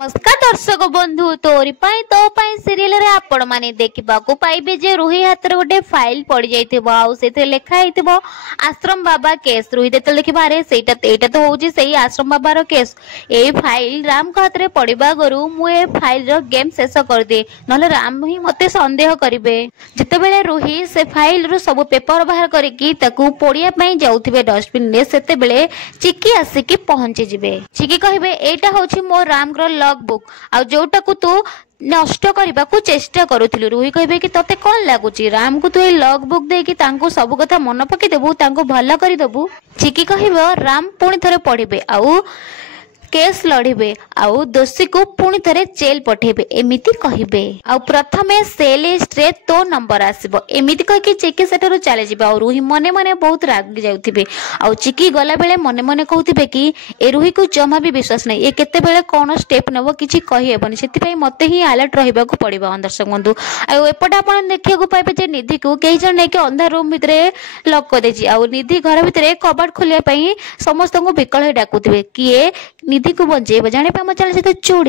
नमस्कार दर्शक बंधु तोरी तो सीरियल रे आपण माने देखा पाइबे जे रुही हाथ में गोटे फाइल पड़ जाइए लिखाई आश्रम बाबा केस रुही जो देखा अरे सहीटा तो हूँ से आश्रम बाबार केस ये फाइल राम को हाथ में पड़ा गरु मुझे फाइल रो गेम शेष कर दिए ना राम ही मत सन्देह करेंगे जितेबले रुही से फाइल रू सब पेपर बाहर करके पोड़िया जाऊे डस्टबिन रे से चिकी आसिकी पहुंची जिवे चिकी कहे एटा हूँ मो राम लॉग बुक आ जोटा को तू नष्ट करने को चेष्टा करुलु रुही कहे कि तोते कौन लगुच राम को तू ये लॉग बुक देकी सब कथा मन पकईदेबू भल करदेबू चिकी कह राम पुणी थे पढ़े आउ केस लड़े आउ दोषी को पुणी थे जेल पठेबे एमिति कहिबे आउ प्रथमे से लिस्ट रे तो नंबर आसीबो एमिति कह कि चिकी सेठरू चले जिबे आ रुही मने मने बहुत राग जाउथिबे आउ चिकी गला बेले मने मने कहउथिबे कि ए रुही को जमा भी विश्वास नहीं ए केते बेले कोन स्टेप नबो किछि कहि हेबनी सेति पई मते ही अलर्ट रहिबा को पड़िबो दर्शक बंधु आ एपट आपण देखिया को पाइबे जे निधि को केही जण नै के अंधा रूम भितरे लॉक कर देछि आउ निधि घर भितरे कबाड़ खोलिया पई समस्त को विकल डाकुथिबे कि ए निधि को बंजेबो जाने पे हम चले से तो चूड़ी।